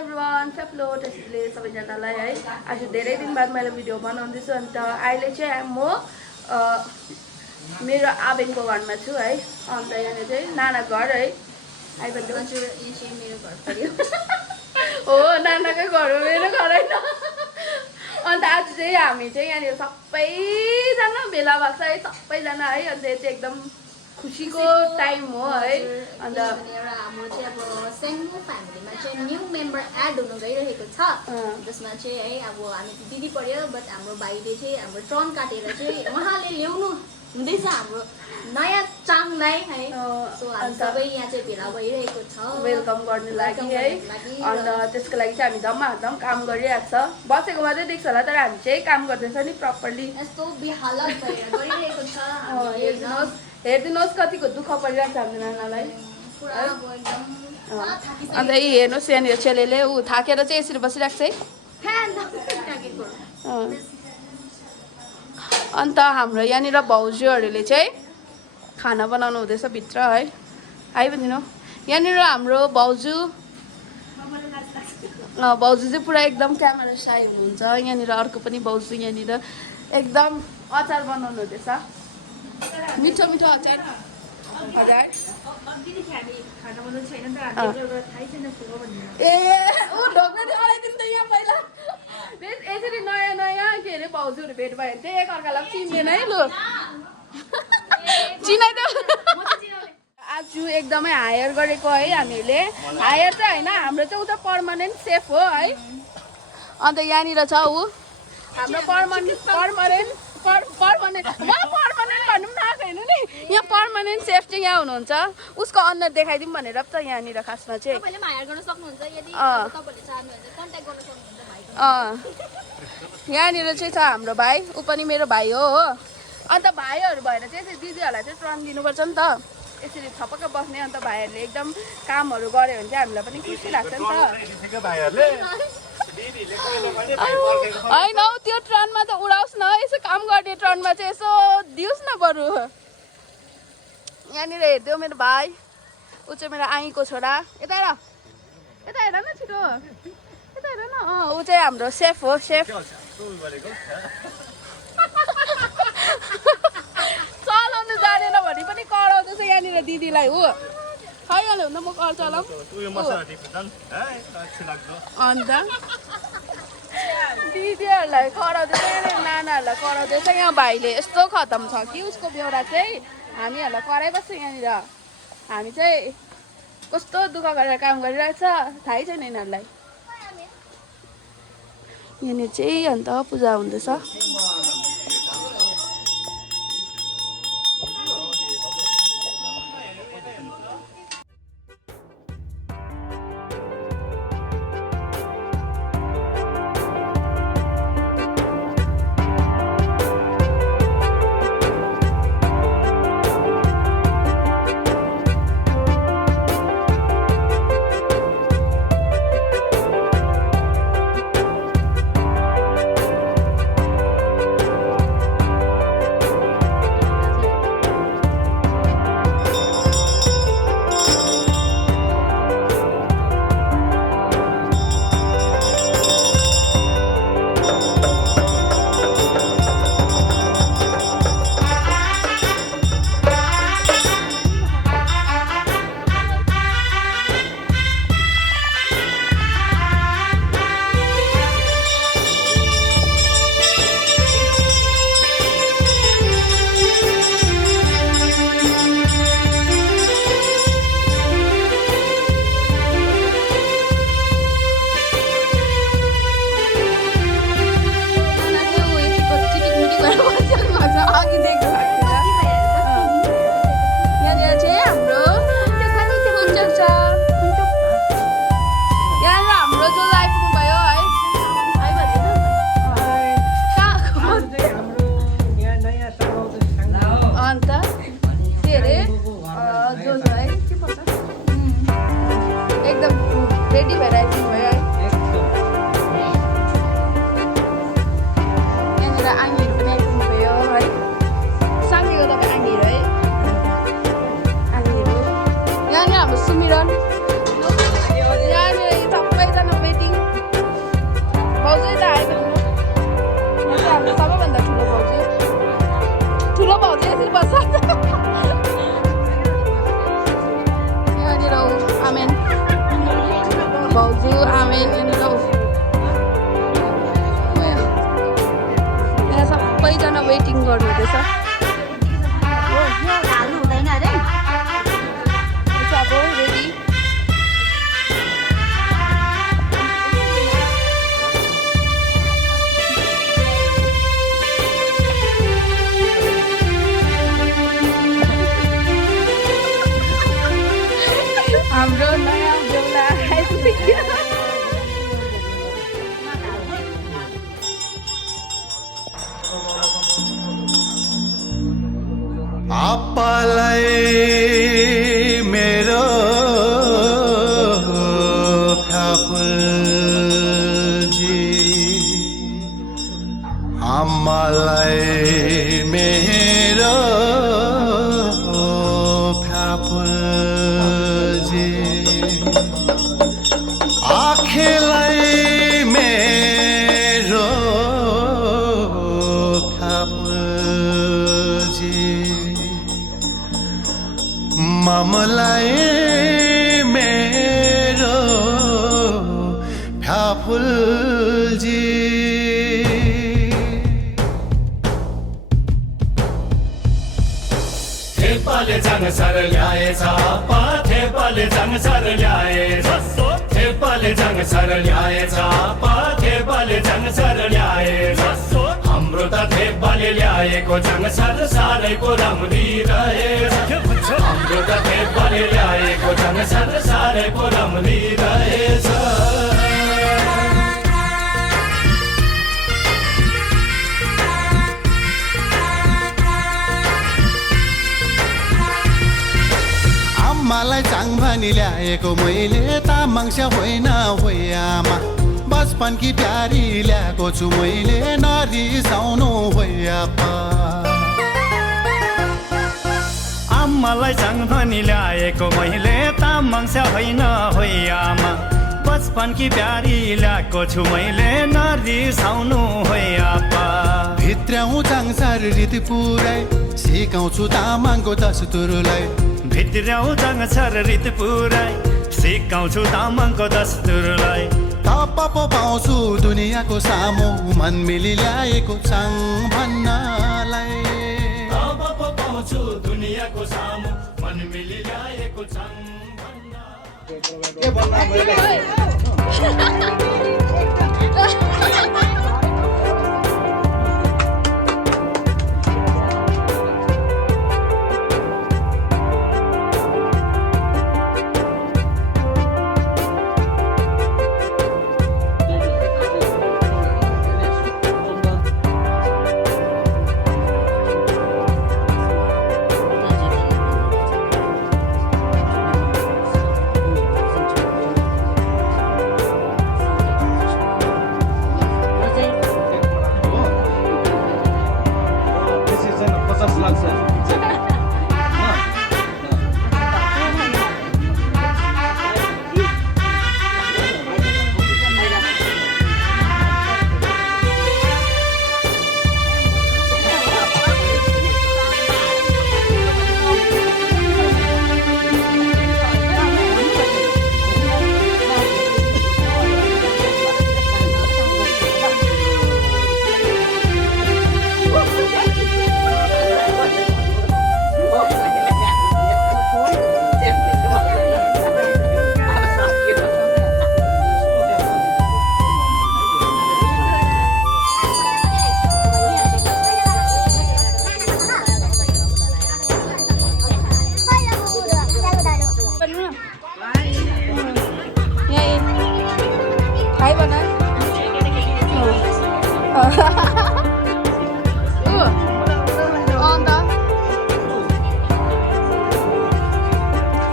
everyone सेफ्लो टेस्टले सबैजनालाई है आज धेरै दिन बाद मैले भिडियो बनाउँदैछु अनि अहिले चाहिँ म मेरो आबेनको घरमा छु है अन्त यहाँ चाहिँ नाना घर है आइबन्छु हजुर यो चाहिँ मेरो घर पर्यो हो नानाकै घर हो मेरो घर हैन अन्त आज चाहिँ हामी चाहिँ यहाँ सबैजना भेला भएको छ है सबैजना है अन्त यो चाहिँ एकदम खुसीको टाइम हो है अन्त हाम्रो चाहिँ अब सेङ्गो फ्यामिलीमा चाहिँ न्यू मेम्बर एड हुन गइरहेको छ जसमा चाहिँ है अब हामी दिदी पर्यो बट हाम्रो भाइले चाहिँ हाम्रो टर्न काटेर चाहिँ उहाँले ल्याउनु हुँदैछ हाम्रो नयाँ चाङलाई है सो हामी सबै यहाँ चाहिँ भेला भइरहेको छ वेलकम गर्नु लागि है अन्त त्यसको लागि चाहिँ हामी धमाधम काम गरिरहेको छ बसेको मात्रै देख्छ होला तर हामी चाहिँ काम गर्दैछ नि प्रपरली यस्तो बेहालत भएर गरिरहेको छ हेरिदिनुहोस् कतिको दुःख परिरहेको छ हाम्रो नानालाई अन्त यी हेर्नुहोस् यहाँनिर चेलीले ऊ थाकेर चाहिँ यसरी बसिरहेको छ है अन्त हाम्रो यहाँनिर भाउजूहरूले चाहिँ खाना बनाउनु हुँदैछ भित्र है आइबन्दिनु यहाँनिर हाम्रो भाउजू चाहिँ पुरा एकदम क्यामेरा साई हुनुहुन्छ यहाँनिर अर्को पनि भाउजू यहाँनिर एकदम अचार बनाउनु हुँदैछ मिठो मिठो अचार ए ऊ ढोक्ने अडाइदिनु त यहाँ पहिला यसरी नयाँ नयाँ के अरे भाउजूहरू भेट भयो भने चाहिँ एकअर्कालाई चिन्दैन है लु चिनाइदियो आज एकदमै हायर गरेको है हामीले हायर चाहिँ होइन हाम्रो चाहिँ उता पर्मानेन्ट सेफ हो है अन्त यहाँनिर छ ऊ हाम्रो पर्मानेन्ट भन्नु पनि आएको हेर्नु नि यहाँ पर्मानेन्ट सेफ चाहिँ यहाँ हुनुहुन्छ उसको अनुहार देखाइदिउँ भनेर त यहाँनिर खासमा चाहिँ यहाँनिर चाहिँ छ हाम्रो भाइ ऊ पनि मेरो भाइ हो अन्त भाइहरू भएर चाहिँ यसरी दिदीहरूलाई चाहिँ टर्न दिनुपर्छ नि त यसरी छपक्क बस्ने अन्त भाइहरूले एकदम कामहरू गऱ्यो भने चाहिँ हामीलाई पनि खुसी लाग्छ नि त होइन हौ त्यो ट्रनमा त उडाओस् न यसो काम गर्ने ट्रनमा चाहिँ यसो दियोस् न बरु यहाँनिर हेरिदियो मेरो भाइ ऊ चाहिँ मेरो आईको छोरा यता हेर न छिटो यता हेर न ऊ चाहिँ हाम्रो सेफ हो सेफ चलाउनु जानेन भने पनि कराउँदैछ यहाँनिर दिदीलाई हो खाइहाल्यो भने म कर चलाऊँ अन्त दिदीहरूलाई कराउँदैछ नानाहरूलाई कराउँदैछ यहाँ भाइले यस्तो खतम छ कि उसको बेहोरा चाहिँ हामीहरूलाई कराइबस्छ यहाँनिर हामी चाहिँ कस्तो दुःख गरेर काम गरिरहेको छ थाहै छैन यिनीहरूलाई यहाँनिर चाहिँ अन्त पूजा हुँदैछ रेडी भएर आइदिनु भयो है यहाँनिर आङीहरू पनि आइदिनु भयो है साङ्गेको तपाईँ आङीहरू है आङीहरू यहाँनिर हाम्रो सुमिरन यहाँनिर सबैजना वेट भाउजू आमेन अनि लौ यहाँ सबैजना वेटिङ गर्नुहुँदैछ हाल्नु हुँदैन अरे अब रेडी हाम्रो नयाँ बेहुला आइपुग्यो आप्पालाई मेरो फ्याफुलजी आम्मालाई मेरो फ्याफुलजी आँखेलाई मेरो फ्याफुलजी ममलाई मेरो फ्याफुलजी थेपाले जाङसर ल्याएछ पा थेपाले जाङसर ल्याएछ थेपाले जाङसर ल्याएछ पा थेपाले जाङसर ल्याएछ हाम्रो त थेपाले ल्याएको जाङसर सारैको राम्री रहेछ हाम्रो त थेपाले ल्याएको जाङसर सारैको राम्री रहेछ आम्मालाई चाङ भनी ल्याएको मैले तामाङस्या होइन होइ आमा बचपनकी प्यारी ल्याएको छु मैले नरिसाउनु होइ आप्पा आम्मालाई चाङ भनी ल्याएको मैले तामाङस्या होइन होइ आमा बचपनकी प्यारी ल्याएको छु मैले नरिसाउनु होइ आप्पा भित्रौँ चाङसार रीति पुराइ सिकाउँछु तामाङको दस्तुरलाई भित्रौँ जाङसर रीत पुराइ सिकाउँछु तामाङको दस्तुरलाई थप पो पाउँछु दुनियाँको सामु मन मिली ल्याएको चाङ भन्नलाई अब पो पाउँछु दुनियाँको सामु मन मिली ल्याएको छन्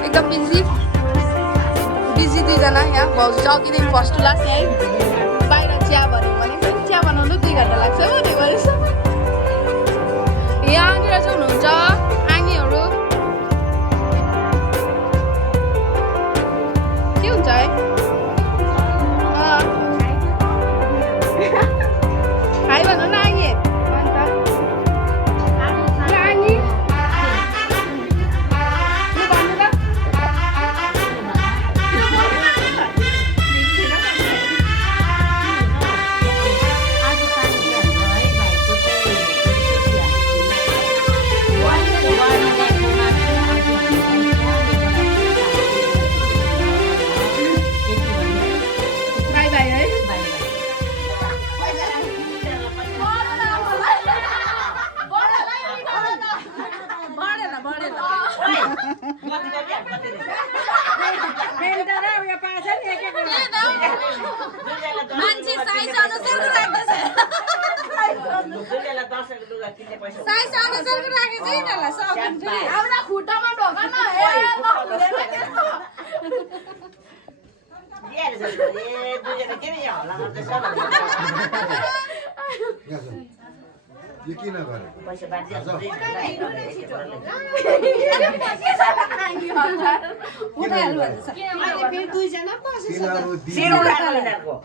एकदम बिजी दुईजना यहाँ भाउजू अघिदेखि फर्स्ट लाग्छ है बाहिर चिया भन्यो भने चिया बनाउनु 2 घन्टा लाग्छ त्यो गरेछ यहाँनिर चाहिँ हुनुहुन्छ आङीहरू के हुन्छ है हाई भन्नु न आङी साइज अनुसारको राखेको छ यिनीहरूलाई सकिन्छ फेरि एउटा खुट्टामा ढोका न ए ल हुँदैन त्यस्तो यो किन गरेको उठाइहाल्नु भन्छ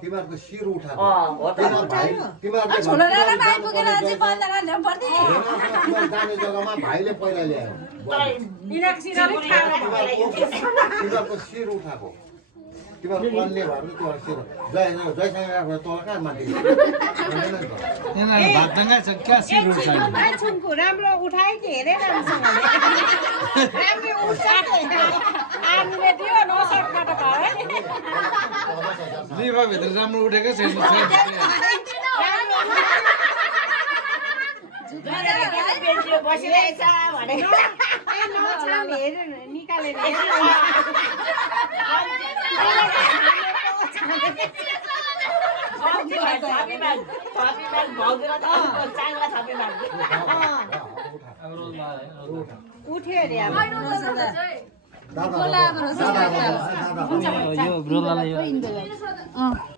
तिमीहरूको शिर उठाएको जाने जग्गामा भाइले पहिला ल्यायो तिमीहरूको शिर उठाएको तिमीहरू कन्ने भयो भने तिमीहरू शिर जयसँग राख्दा तल कहाँ माथि राम्रो उठाए कि हेरे राम्रोसँगले राम्रो उठ्छ आर्मीले दियो नसक्बाट भयो भित्र राम्रो उठेको छैन निकालेर उठ्यो अरे दादा